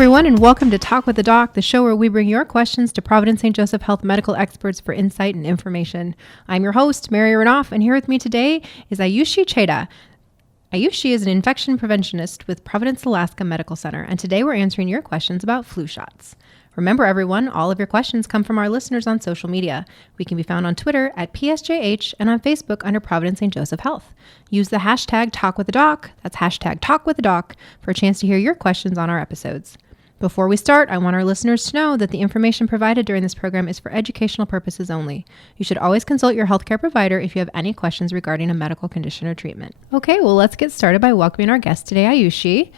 everyone, and welcome to Talk with the Doc, the show where we bring your questions to Providence St. Joseph Health medical experts for insight and information. I'm your host, Mary Ranoff, and here with me today is Ayushi Cheda. Ayushi is an infection preventionist with Providence, Alaska Medical Center, and today we're answering your questions about flu shots. Remember, everyone, all of your questions come from our listeners on social media. We can be found on Twitter at PSJH and on Facebook under Providence St. Joseph Health. Use the hashtag #TalkWithTheDoc, that's hashtag #TalkWithTheDoc, for a chance to hear your questions on our episodes. Before we start, I want our listeners to know that the information provided during this program is for educational purposes only. You should always consult your healthcare provider if you have any questions regarding a medical condition or treatment. Okay, well, let's get started by welcoming our guest today, Ayushi.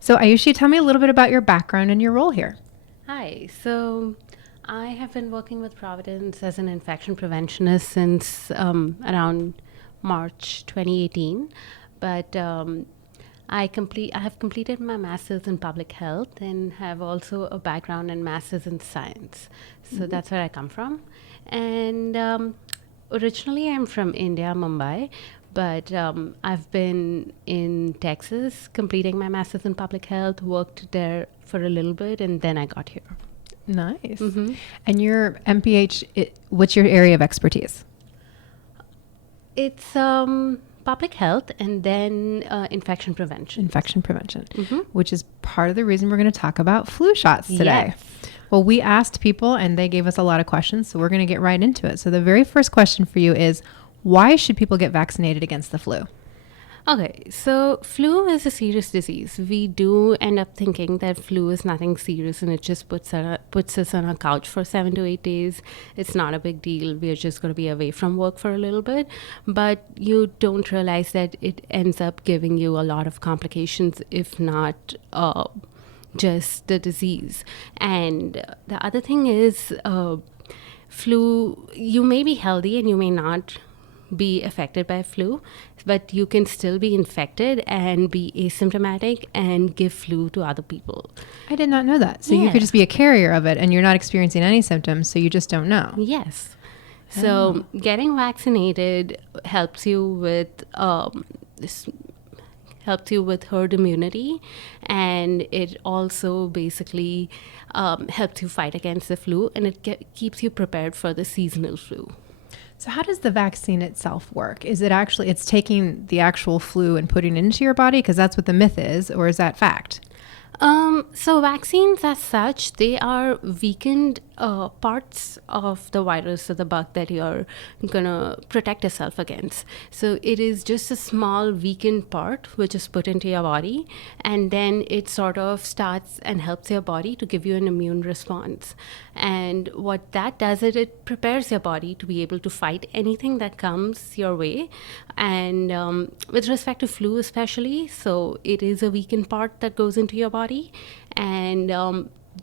So, Ayushi, tell me a little bit about your background and your role here. Hi, so I have been working with Providence as an infection preventionist since around March 2018, but I have completed my master's in public health and have also a background in master's in science. So that's where I come from. And originally I'm from India, Mumbai, but I've been in Texas completing my master's in public health, worked there for a little bit, and then I got here. Nice. Mm-hmm. And your MPH, what's your area of expertise? It's public health and then infection prevention. Infection prevention, which is part of the reason we're going to talk about flu shots today. Yes. Well, we asked people and they gave us a lot of questions, so we're going to get right into it. So the very first question for you is, why should people get vaccinated against the flu? Okay, so flu is a serious disease. We do end up thinking that flu is nothing serious and it just puts us on a couch for 7 to 8 days. It's not a big deal. We're just going to be away from work for a little bit. But you don't realize that it ends up giving you a lot of complications, if not just the disease. And the other thing is flu, you may be healthy and you may not be affected by flu, but you can still be infected and be asymptomatic and give flu to other people. I did not know that. So you could just be a carrier of it and you're not experiencing any symptoms, so you just don't know. Yes. So getting vaccinated helps you with herd immunity, and it also basically helps you fight against the flu, and it keeps you prepared for the seasonal flu. So how does the vaccine itself work? Is it actually, it's taking the actual flu and putting it into your body? Because that's what the myth is, or is that fact? So vaccines as such, they are weakened parts of the virus or the bug that you're gonna protect yourself against. So it is just a small weakened part which is put into your body, and then it sort of starts and helps your body to give you an immune response. And what that does is it prepares your body to be able to fight anything that comes your way. And with respect to flu especially, so it is a weakened part that goes into your body, and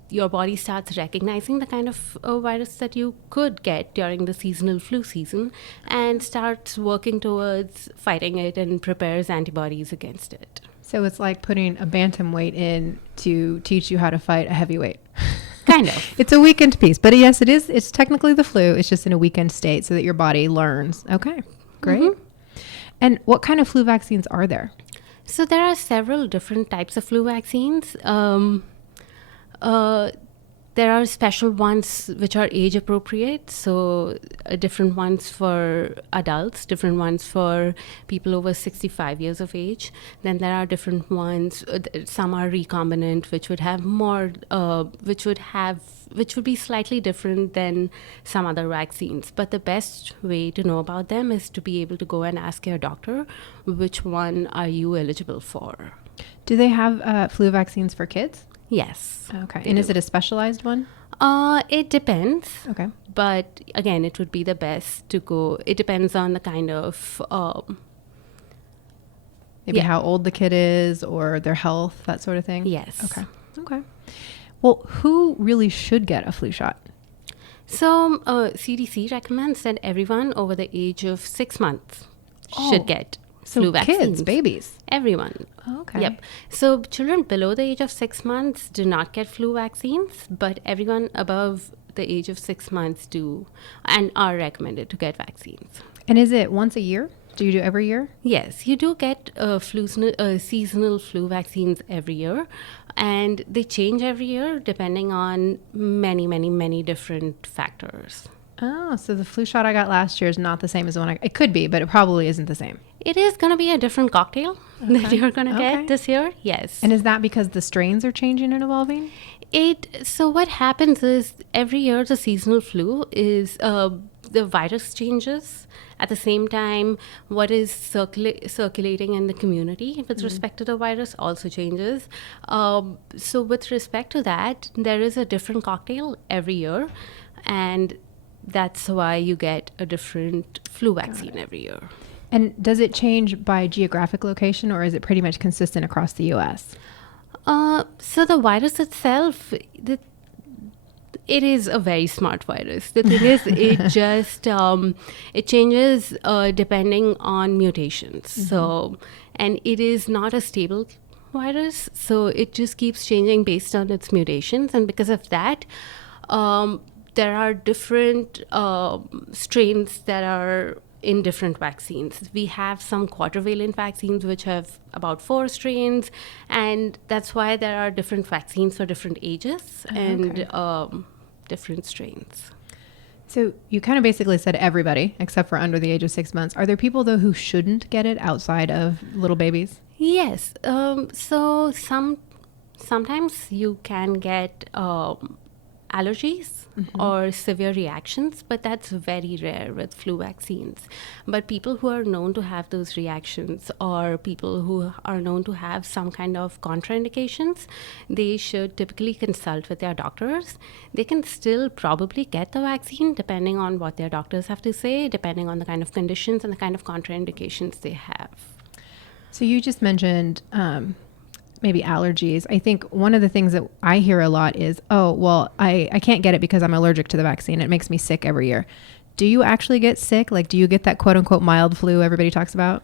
your body starts recognizing the kind of virus that you could get during the seasonal flu season and starts working towards fighting it and prepares antibodies against it. So it's like putting a bantamweight in to teach you how to fight a heavyweight. Kind of. It's a weakened piece, but yes, it is. It's technically the flu. It's just in a weakened state so that your body learns. Okay, great. Mm-hmm. And what kind of flu vaccines are there? So there are several different types of flu vaccines. There are special ones which are age appropriate, so different ones for adults, different ones for people over 65 years of age. Then there are different ones, some are recombinant, which would have more, which would be slightly different than some other vaccines. But the best way to know about them is to be able to go and ask your doctor, which one are you eligible for? Do they have flu vaccines for kids? Yes. Okay. And is it a specialized one? It depends. Okay. But again, it would be the best to go. It depends on the kind of maybe how old the kid is or their health, that sort of thing. Yes. Okay. Well, who really should get a flu shot? So CDC recommends that everyone over the age of 6 months should get flu vaccines. Kids, babies. Everyone. Okay. Yep. So children below the age of 6 months do not get flu vaccines, but everyone above the age of 6 months do and are recommended to get vaccines. And is it once a year? Do you do every year? Yes, you do get seasonal flu vaccines every year, and they change every year depending on many, many, many different factors. Oh, so the flu shot I got last year is not the same as the one it could be, but it probably isn't the same. It is going to be a different cocktail that you're going to Okay. get this year. Yes. And is that because the strains are changing and evolving? So what happens is every year the seasonal flu is the virus changes. At the same time, what is circulating in the community with respect to the virus also changes. So with respect to that, there is a different cocktail every year, and that's why you get a different flu vaccine every year. And does it change by geographic location, or is it pretty much consistent across the U.S.? So the virus itself, it is a very smart virus. The thing is, it just it changes depending on mutations. So, and it is not a stable virus, so it just keeps changing based on its mutations. And because of that, there are different strains that are in different vaccines. We have some quadrivalent vaccines which have about 4 strains, and that's why there are different vaccines for different ages and different strains. So you kind of basically said everybody except for under the age of 6 months. Are there people though who shouldn't get it outside of little babies? Yes. So sometimes you can get allergies or severe reactions, but that's very rare with flu vaccines. But people who are known to have those reactions, or people who are known to have some kind of contraindications, they should typically consult with their doctors. They can still probably get the vaccine depending on what their doctors have to say, depending on the kind of conditions and the kind of contraindications they have. So you just mentioned maybe allergies. I think one of the things that I hear a lot is, oh, well, I can't get it because I'm allergic to the vaccine. It makes me sick every year. Do you actually get sick? Like, do you get that quote unquote mild flu everybody talks about?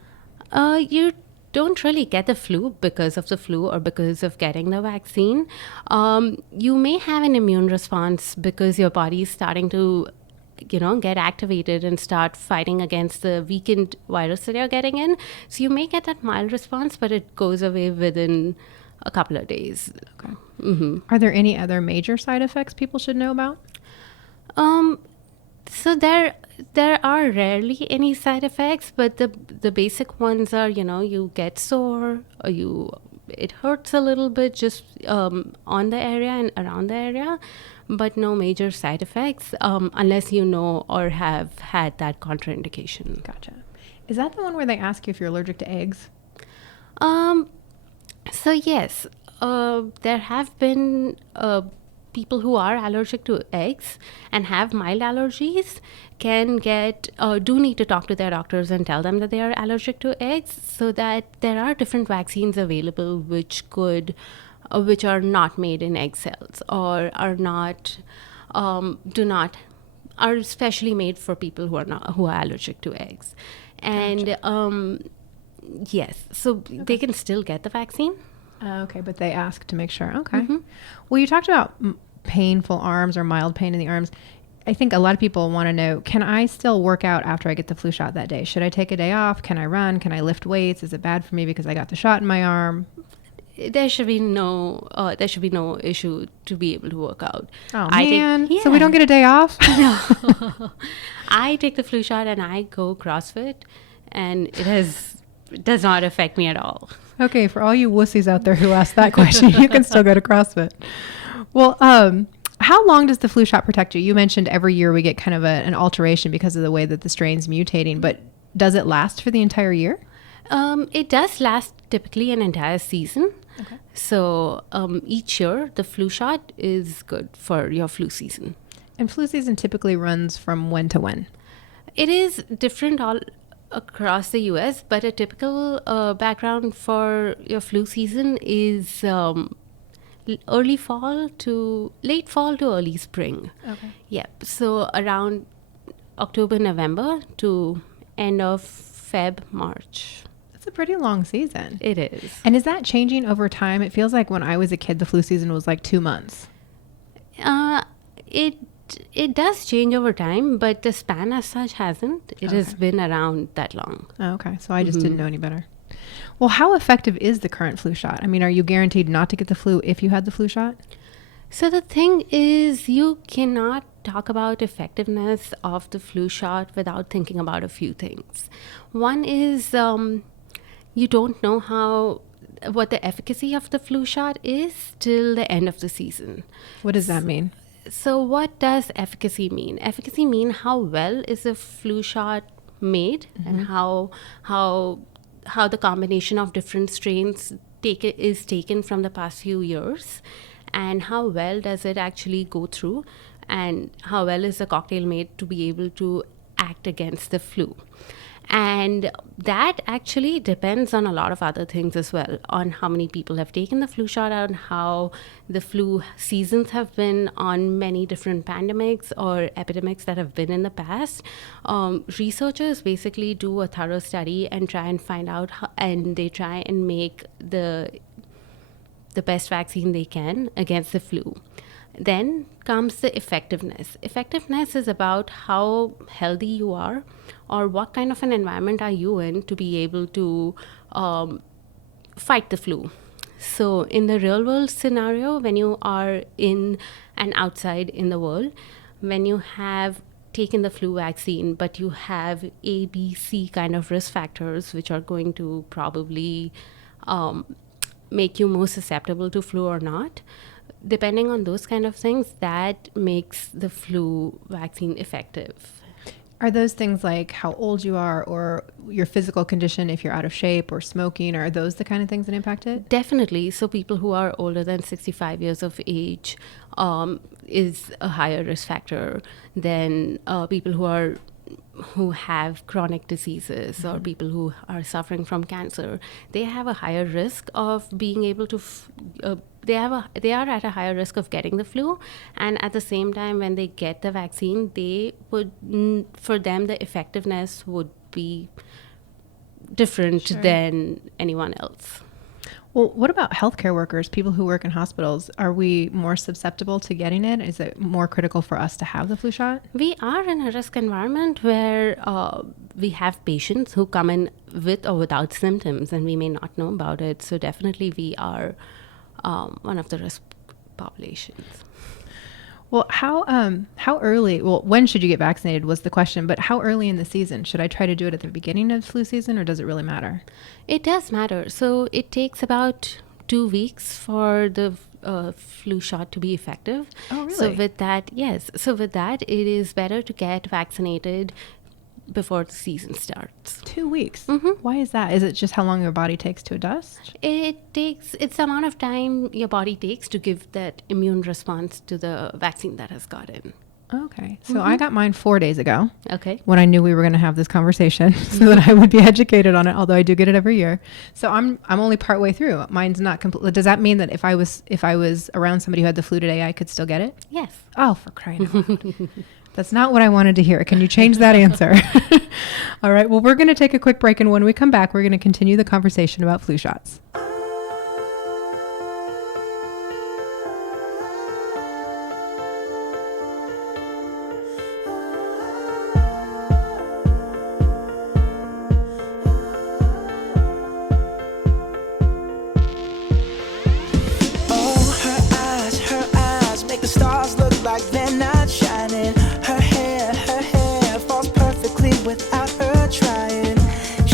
You don't really get the flu because of the flu or because of getting the vaccine. You may have an immune response because your body is starting to get activated and start fighting against the weakened virus that you're getting in. So you may get that mild response, but it goes away within a couple of days. Okay. Mm-hmm. Are there any other major side effects people should know about? So there are rarely any side effects, but the basic ones are, you get sore, or it hurts a little bit just on the area and around the area, but no major side effects unless you know or have had that contraindication. Gotcha. Is that the one where they ask you if you're allergic to eggs? So yes, there have been people who are allergic to eggs and have mild allergies do need to talk to their doctors and tell them that they are allergic to eggs, so that there are different vaccines available which are not made in egg cells or are specially made for people who are allergic to eggs. And yes, so they can still get the vaccine. Okay, but they ask to make sure. Okay. Well, you talked about painful arms or mild pain in the arms. I think a lot of people want to know, can I still work out after I get the flu shot that day? Should I take a day off? Can I run? Can I lift weights? Is it bad for me because I got the shot in my arm? There should be no issue to be able to work out. Oh, man. So we don't get a day off? No. I take the flu shot and I go CrossFit, and it does not affect me at all. Okay, for all you wussies out there who asked that question, you can still go to CrossFit. Well, how long does the flu shot protect you? You mentioned every year we get kind of an alteration because of the way that the strain's mutating, but does it last for the entire year? It does last typically an entire season. Okay. So each year, the flu shot is good for your flu season. And flu season typically runs from when to when? It is different all across the U.S., but a typical background for your flu season is late fall to early spring. Okay. Yep. So around October, November to end of Feb, March. It's a pretty long season. It is. And is that changing over time? It feels like when I was a kid, the flu season was like 2 months. It it does change over time, but the span as such hasn't. It has been around that long. Oh, okay. So I just didn't know any better. Well, how effective is the current flu shot? I mean, are you guaranteed not to get the flu if you had the flu shot? So the thing is, you cannot talk about effectiveness of the flu shot without thinking about a few things. One is you don't know what the efficacy of the flu shot is till the end of the season. What does that mean? So what does efficacy mean? Efficacy mean how well is a flu shot made, and how the combination of different strains is taken from the past few years, and how well does it actually go through, and how well is the cocktail made to be able to act against the flu. And that actually depends on a lot of other things as well, on how many people have taken the flu shot, and how the flu seasons have been on many different pandemics or epidemics that have been in the past. Researchers basically do a thorough study and try and find out and they try and make the best vaccine they can against the flu. Then comes the effectiveness. Effectiveness is about how healthy you are, or what kind of an environment are you in to be able to fight the flu. So in the real world scenario, when you are in and outside in the world, when you have taken the flu vaccine, but you have A, B, C kind of risk factors, which are going to probably make you more susceptible to flu or not, depending on those kind of things, that makes the flu vaccine effective. Are those things like how old you are, or your physical condition, if you're out of shape, or smoking? Are those the kind of things that impact it? Definitely. So people who are older than 65 years of age is a higher risk factor than people who have chronic diseases, or people who are suffering from cancer. They have a higher risk of being able to they are at a higher risk of getting the flu, and at the same time, when they get the vaccine, for them the effectiveness would be different than anyone else. Well, what about healthcare workers, people who work in hospitals? Are we more susceptible to getting it? Is it more critical for us to have the flu shot? We are in a risk environment where we have patients who come in with or without symptoms, and we may not know about it. So definitely we are one of the risk populations. Well, how early, when should you get vaccinated was the question, but how early in the season? Should I try to do it at the beginning of flu season, or does it really matter? It does matter. So it takes about 2 weeks for the flu shot to be effective. Oh, really? So with that, yes. So with that, it is better to get vaccinated before the season starts. 2 weeks? Mm-hmm. Why is that? Is it just how long your body takes to adjust? It's the amount of time your body takes to give that immune response to the vaccine that has gotten. Okay. So I got mine 4 days ago. Okay. When I knew we were going to have this conversation, so that I would be educated on it, although I do get it every year. So I'm only partway through. Mine's not complete. Does that mean that if I was around somebody who had the flu today, I could still get it? Yes. Oh, for crying out loud. That's not what I wanted to hear. Can you change that answer? All right. Well, we're going to take a quick break, and when we come back, we're going to continue the conversation about flu shots.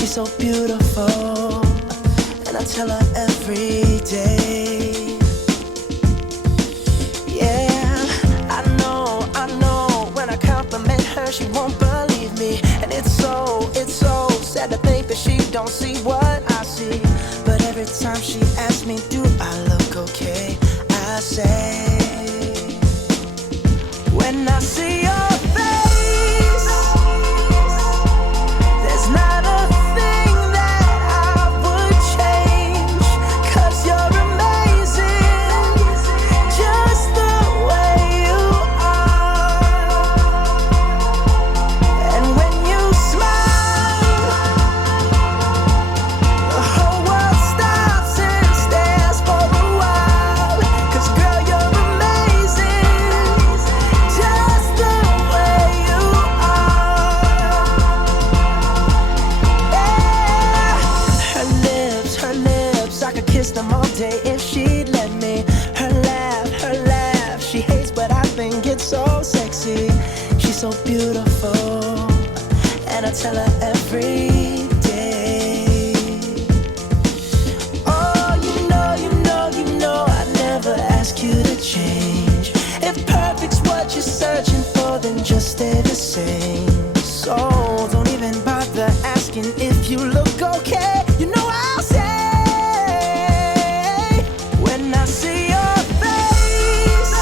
So beautiful, and I tell her every day. Yeah, I know, when I compliment her, she won't believe me. And it's so sad to think that she don't see what I see. But every time she asks me, do I look okay? I say, when I see your face, there's not a just so sexy. She's so beautiful, and I tell her every day. Oh, you know I'd never ask you to change. If perfect's what you're searching for, then just stay the same. So don't even bother asking if you look okay. You know I'll say, when I see your face,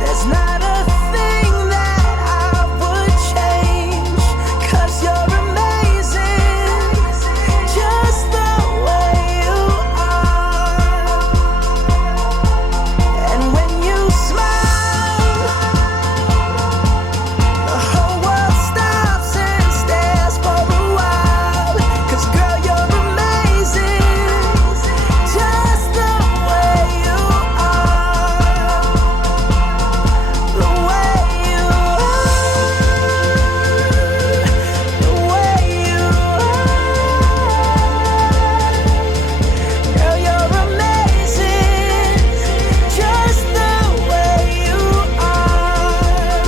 there's not a thing that I would change. 'Cause you're amazing, just the way you are. And when you smile, the whole world stops and stares for a while. 'Cause girl, you're amazing, just the way you are. The way you are. The way you are. Girl, you're amazing, just the way you are.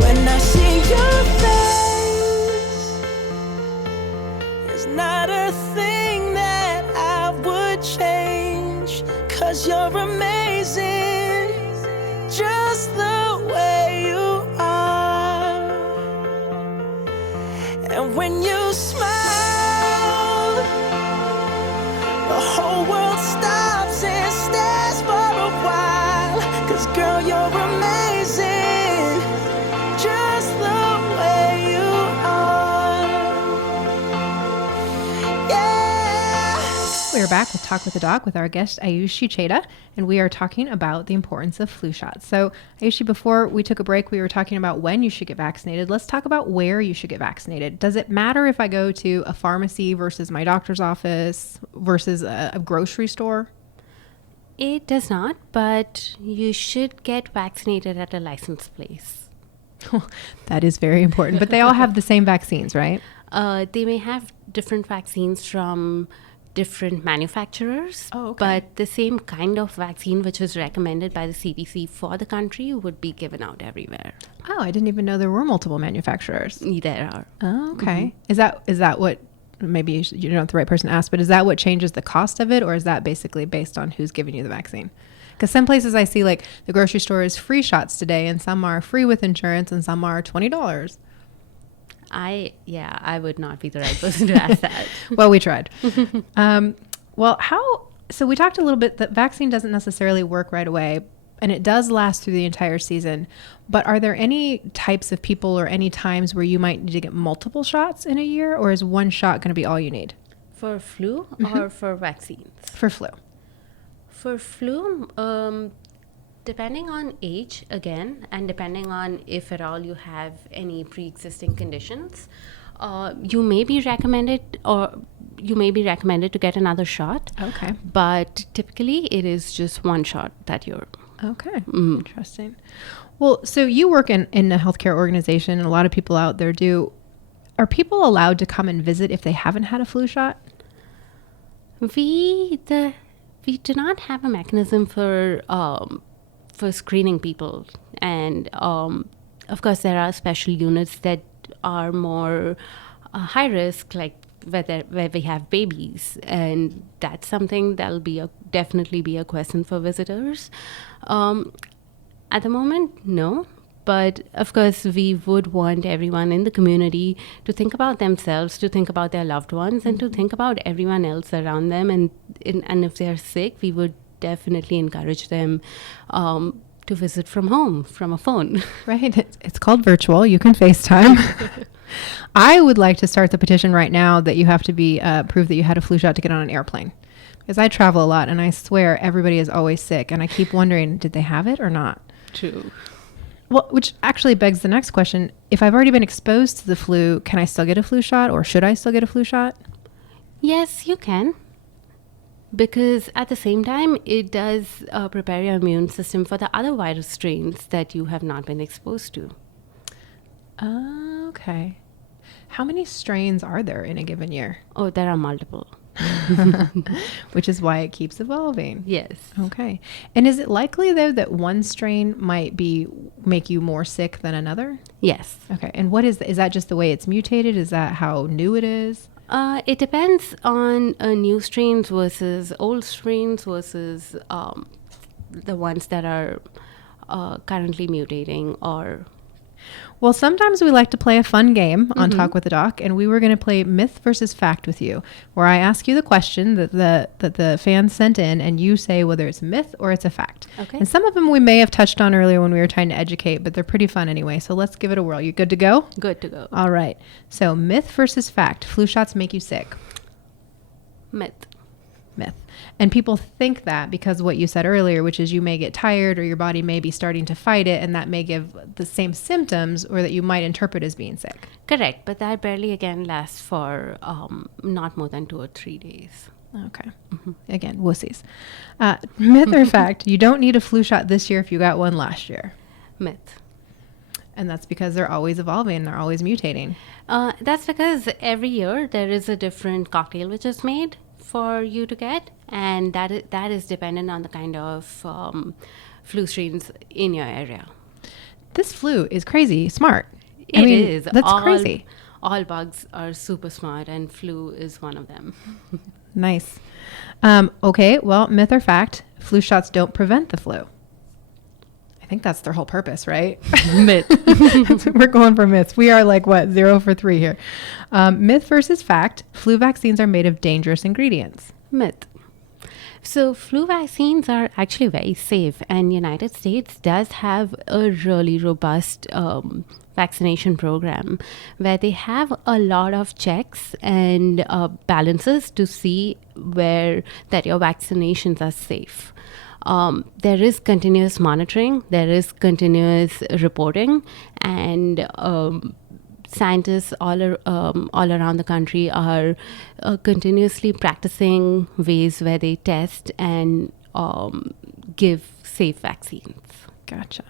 When I see your face, there's not a thing that I would change. 'Cause you're amazing, just the way you are. And when you smile, the whole world stops and stares for a while. 'Cause girl, you're amazing, just the way you are. Yeah. We're back with Talk with the Doc with our guest Ayushi Cheda, and we are talking about the importance of flu shots. So, Ayushi, before we took a break, we were talking about when you should get vaccinated. Let's talk about where you should get vaccinated. Does it matter if I go to a pharmacy versus my doctor's office versus a grocery store? It does not, but you should get vaccinated at a licensed place. That is very important. But they all have the same vaccines, right? They may have different vaccines from different manufacturers, Oh, okay. but the same kind of vaccine which is recommended by the CDC for the country would be given out everywhere. Oh, I didn't even know there were multiple manufacturers. There are. Oh, okay. Is that what, maybe you're not the right person to ask, but is that what changes the cost of it, or is that basically based on who's giving you the vaccine? Because some places I see, like the grocery store is free shots today, and some are free with insurance, and some are $20. I would not be the right person to ask that. Well, we tried. So we talked a little bit that vaccine doesn't necessarily work right away, and it does last through the entire season. But are there any types of people or any times where you might need to get multiple shots in a year, or is one shot going to be all you need? For flu or for vaccines? For flu. For flu, depending on age again, and depending on if at all you have any pre-existing conditions, you may be recommended to get another shot. Okay. But typically it is just one shot that you're. Okay. Interesting. Well, so you work in a healthcare organization, and a lot of people out there do. Are people allowed to come and visit if they haven't had a flu shot? We do not have a mechanism for screening people, and of course there are special units that are more high risk, like where we have babies, and that's something that'll definitely be a question for visitors. At the moment, no. But of course, we would want everyone in the community to think about themselves, to think about their loved ones, and to think about everyone else around them. And if they're sick, we would definitely encourage them to visit from home, from a phone. Right. It's called virtual. You can FaceTime. I would like to start the petition right now that you have to be prove that you had a flu shot to get on an airplane. Because I travel a lot, and I swear everybody is always sick. And I keep wondering, did they have it or not? True. Well, which actually begs the next question. If I've already been exposed to the flu, can I still get a flu shot, or should I still get a flu shot? Yes, you can. Because at the same time, it does prepare your immune system for the other virus strains that you have not been exposed to. Okay. How many strains are there in a given year? Oh, there are multiple. Which is why it keeps evolving. Yes. Okay. And is it likely though that one strain might make you more sick than another? Yes. Okay. And what is that just the way it's mutated? Is that how new it is? It depends on new strains versus old strains versus the ones that are currently mutating or... Well, sometimes we like to play a fun game on Talk with the Doc, and we were going to play myth versus fact with you, where I ask you the question that the fans sent in, and you say whether it's a myth or it's a fact. Okay. And some of them we may have touched on earlier when we were trying to educate, but they're pretty fun anyway. So let's give it a whirl. You good to go? Good to go. All right. So myth versus fact. Flu shots make you sick. Myth. Myth. And people think that because of what you said earlier, which is you may get tired or your body may be starting to fight it, and that may give the same symptoms or that you might interpret as being sick. Correct. But that barely again lasts for not more than 2 or 3 days. Okay. Again, wussies. Myth or fact, you don't need a flu shot this year if you got one last year. Myth. And that's because they're always evolving. They're always mutating. That's because every year there is a different cocktail which is made for you to get, and that is dependent on the kind of flu strains in your area. This flu is crazy smart. It is. That's crazy. All bugs are super smart, and flu is one of them. Nice. Okay, well, myth or fact, flu shots don't prevent the flu. I think that's their whole purpose, right? Myth. We're going for myths. We are like, 0 for 3 here. Myth versus fact, flu vaccines are made of dangerous ingredients. Myth. So flu vaccines are actually very safe, and United States does have a really robust vaccination program where they have a lot of checks and balances to see that your vaccinations are safe. There is continuous monitoring, there is continuous reporting, and scientists all around the country are continuously practicing ways where they test and give safe vaccines. Gotcha.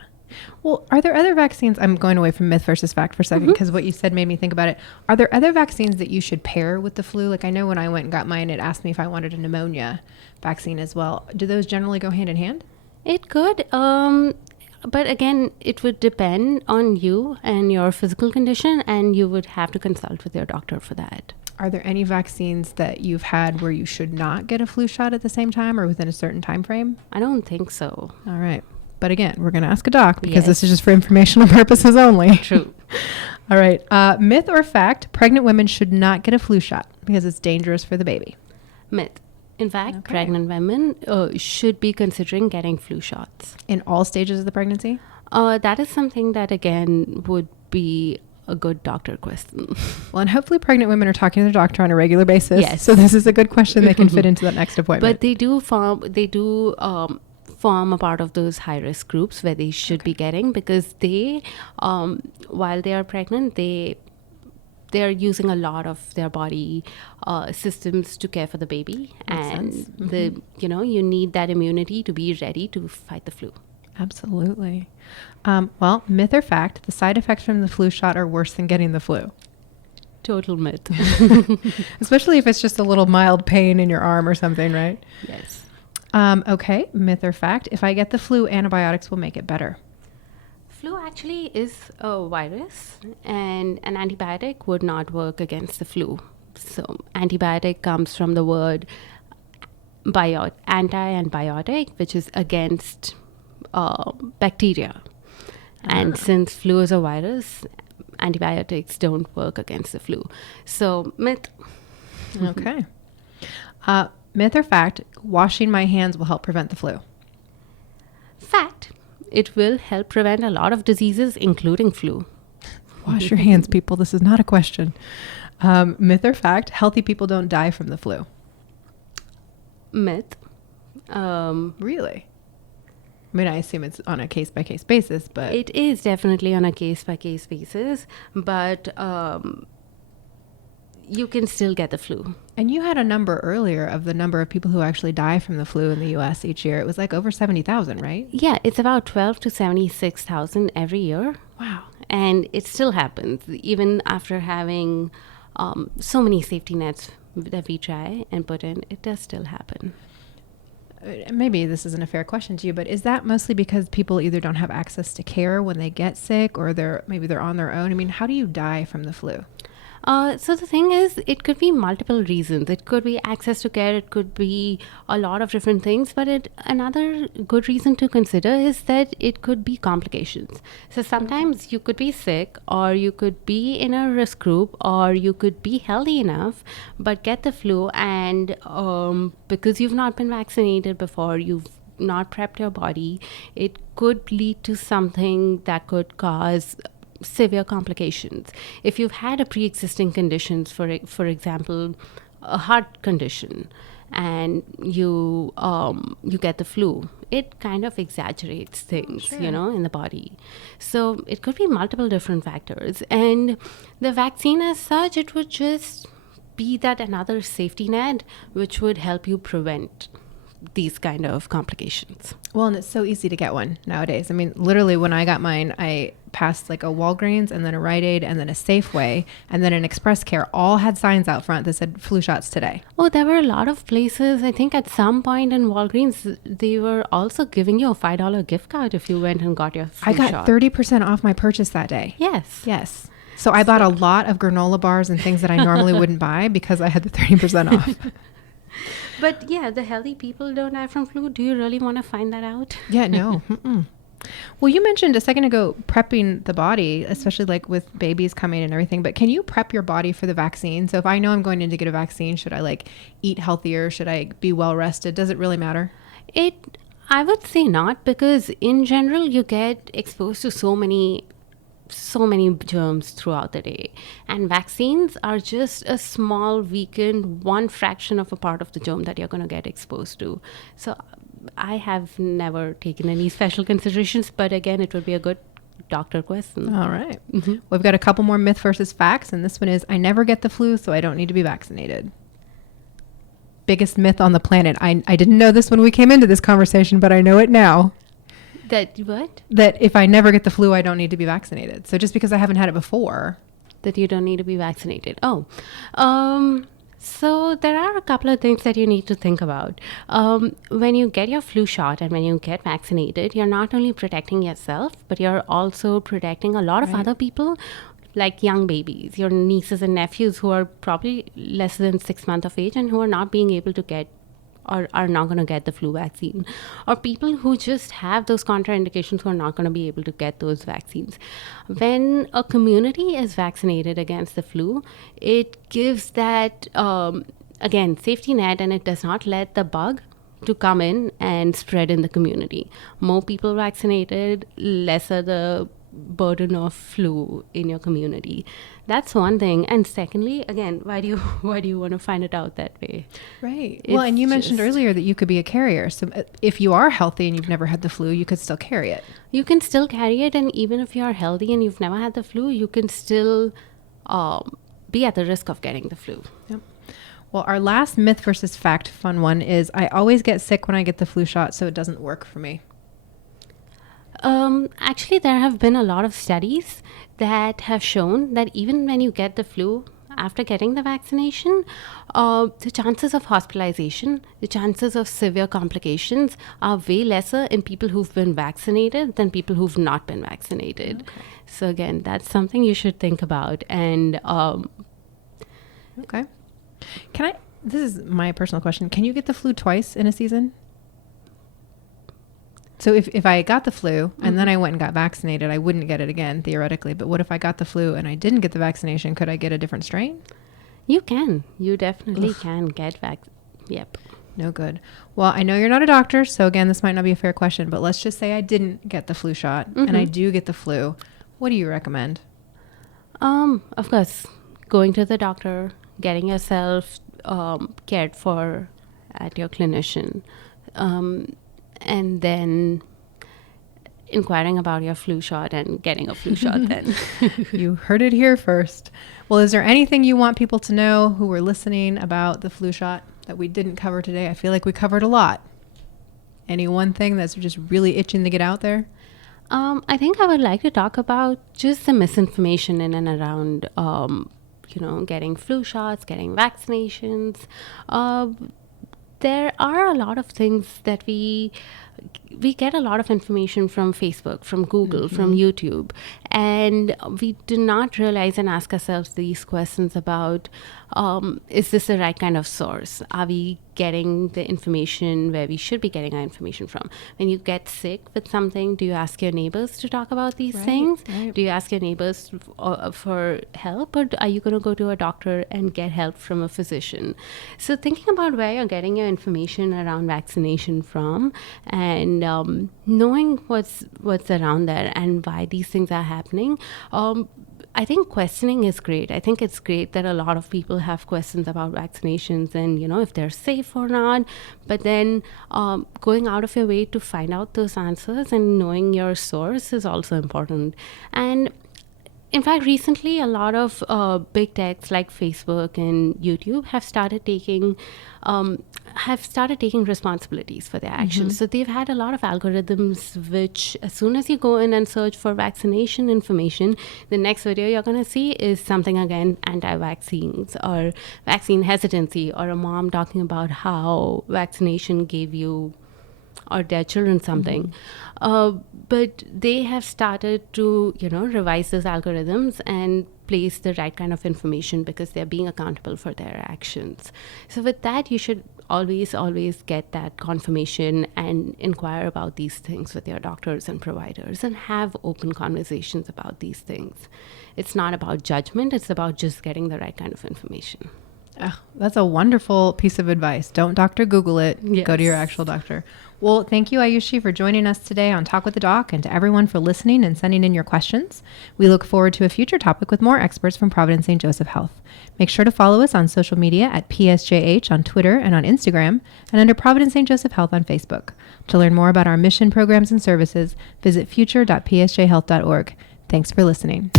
Well, are there other vaccines? I'm going away from myth versus fact for a second because what you said made me think about it. Are there other vaccines that you should pair with the flu? Like I know when I went and got mine, it asked me if I wanted a pneumonia vaccine as well. Do those generally go hand in hand? It could, but again, it would depend on you and your physical condition, and you would have to consult with your doctor for that. Are there any vaccines that you've had where you should not get a flu shot at the same time or within a certain time frame? I don't think so. All right. But again, we're going to ask a doc because Yes. this is just for informational purposes only. True. All right. Myth or fact, pregnant women should not get a flu shot because it's dangerous for the baby. Myth. In fact, Okay. pregnant women should be considering getting flu shots. In all stages of the pregnancy? That is something that, again, would be a good doctor question. Well, and hopefully pregnant women are talking to their doctor on a regular basis. Yes. So this is a good question they can fit into that next appointment. But they do form a part of those high-risk groups where they should be getting, because they, while they are pregnant, they are using a lot of their body systems to care for the baby. Makes and sense. you need that immunity to be ready to fight the flu. Absolutely. Well, myth or fact, the side effects from the flu shot are worse than getting the flu. Total myth. Especially if it's just a little mild pain in your arm or something, right? Yes. Okay, myth or fact, if I get the flu, antibiotics will make it better. Flu actually is a virus, and an antibiotic would not work against the flu. So antibiotic comes from the word anti and biotic, which is against bacteria. And since flu is a virus, antibiotics don't work against the flu. So myth. Okay. Myth or fact, washing my hands will help prevent the flu. Fact. It will help prevent a lot of diseases, including flu. Wash your hands, people. This is not a question. Myth or fact, healthy people don't die from the flu. Myth. Really? I mean, I assume it's on a case-by-case basis, but... It is definitely on a case-by-case basis, but you can still get the flu. And you had a number earlier of the number of people who actually die from the flu in the U.S. each year. It was like over 70,000, right? Yeah, it's about 12 to 76,000 every year. Wow. And it still happens, even after having so many safety nets that we try and put in, it does still happen. Maybe this isn't a fair question to you, but is that mostly because people either don't have access to care when they get sick, or maybe they're on their own? I mean, how do you die from the flu? So the thing is, it could be multiple reasons. It could be access to care. It could be a lot of different things. But another good reason to consider is that it could be complications. So sometimes you could be sick, or you could be in a risk group, or you could be healthy enough but get the flu, and because you've not been vaccinated before, you've not prepped your body, it could lead to something that could cause severe complications. If you've had a pre-existing conditions, for example, a heart condition, and you get the flu, it kind of exaggerates things, Sure. in the body. So it could be multiple different factors, and the vaccine as such, it would just be that another safety net which would help you prevent these kind of complications. Well, and it's so easy to get one nowadays. I mean, literally when I got mine, I passed like a Walgreens and then a Rite Aid and then a Safeway and then an Express Care, all had signs out front that said flu shots today. Oh, there were a lot of places. I think at some point in Walgreens, they were also giving you a $5 gift card if you went and got your flu I got shot. 30% off my purchase that day. Yes. Yes. So I bought a lot of granola bars and things that I normally wouldn't buy because I had the 30% off. But yeah, the healthy people don't die from flu. Do you really want to find that out? Yeah, no. Mm-mm. Well, you mentioned a second ago prepping the body, especially like with babies coming and everything, but can you prep your body for the vaccine? So if I know I'm going in to get a vaccine, should I like eat healthier? Should I be well rested? Does it really matter? I would say not, because in general, you get exposed to so many germs throughout the day, and vaccines are just a small weakened one fraction of a part of the germ that you're going to get exposed to. So I have never taken any special considerations, but again, it would be a good doctor question. All right. Mm-hmm. We've got a couple more myth versus facts, and this one is I never get the flu, so I don't need to be vaccinated. Biggest myth on the planet. I didn't know this when we came into this conversation, but I know it now. That what? That if I never get the flu, I don't need to be vaccinated. So just because I haven't had it before. That you don't need to be vaccinated. Oh, so there are a couple of things that you need to think about. When you get your flu shot and when you get vaccinated, you're not only protecting yourself, but you're also protecting a lot of other people, like young babies, your nieces and nephews who are probably less than 6 months of age and who are not being able to get or are not going to get the flu vaccine, or people who just have those contraindications who are not going to be able to get those vaccines. When a community is vaccinated against the flu, it gives that, again, safety net, and it does not let the bug to come in and spread in the community. More people vaccinated, lesser the burden of flu in your community. That's one thing. And secondly, again, why do you want to find it out that way? Right. Well, and you mentioned earlier that you could be a carrier. So if you are healthy and you've never had the flu, you could still carry it. You can still carry it. And even if you are healthy and you've never had the flu, you can still be at the risk of getting the flu. Yep. Well, our last myth versus fact fun one is I always get sick when I get the flu shot, so it doesn't work for me. Actually, there have been a lot of studies that have shown that even when you get the flu after getting the vaccination, the chances of hospitalization, the chances of severe complications are way lesser in people who've been vaccinated than people who've not been vaccinated. Okay. So again, that's something you should think about. And okay. This is my personal question. Can you get the flu twice in a season? So if I got the flu and then I went and got vaccinated, I wouldn't get it again, theoretically. But what if I got the flu and I didn't get the vaccination? Could I get a different strain? You can. You definitely can get Yep. No good. Well, I know you're not a doctor, so again, this might not be a fair question, but let's just say I didn't get the flu shot and I do get the flu. What do you recommend? Of course, going to the doctor, getting yourself cared for at your clinician, and then inquiring about your flu shot and getting a flu shot then. You heard it here first. Well, is there anything you want people to know who are listening about the flu shot that we didn't cover today? I feel like we covered a lot. Any one thing that's just really itching to get out there? I think I would like to talk about just the misinformation in and around getting flu shots, getting vaccinations. There are a lot of things that we get a lot of information from Facebook, from Google, from YouTube, and we do not realize and ask ourselves these questions about, is this the right kind of source? Are we getting the information where we should be getting our information from? When you get sick with something, do you ask your neighbors to talk about these things? Right. Do you ask your neighbors for help, or are you going to go to a doctor and get help from a physician? So thinking about where you're getting your information around vaccination from, and knowing what's around there and why these things are happening. I think questioning is great. I think it's great that a lot of people have questions about vaccinations and, if they're safe or not. But then going out of your way to find out those answers and knowing your source is also important. And in fact, recently, a lot of big techs like Facebook and YouTube have started taking responsibilities for their actions. So they've had a lot of algorithms which, as soon as you go in and search for vaccination information, the next video you're going to see is something, again, anti-vaccines or vaccine hesitancy, or a mom talking about how vaccination gave you or their children something. But they have started to, revise those algorithms and place the right kind of information because they're being accountable for their actions. So with that, you should always get that confirmation and inquire about these things with your doctors and providers and have open conversations about these things. It's not about judgment. It's about just getting the right kind of information. Oh, that's a wonderful piece of advice. Don't Dr. Google it. Yes. Go to your actual doctor. Well, thank you, Ayushi, for joining us today on Talk with the Doc, and to everyone for listening and sending in your questions. We look forward to a future topic with more experts from Providence St. Joseph Health. Make sure to follow us on social media at PSJH on Twitter and on Instagram, and under Providence St. Joseph Health on Facebook. To learn more about our mission, programs, and services, visit future.psjhealth.org. Thanks for listening.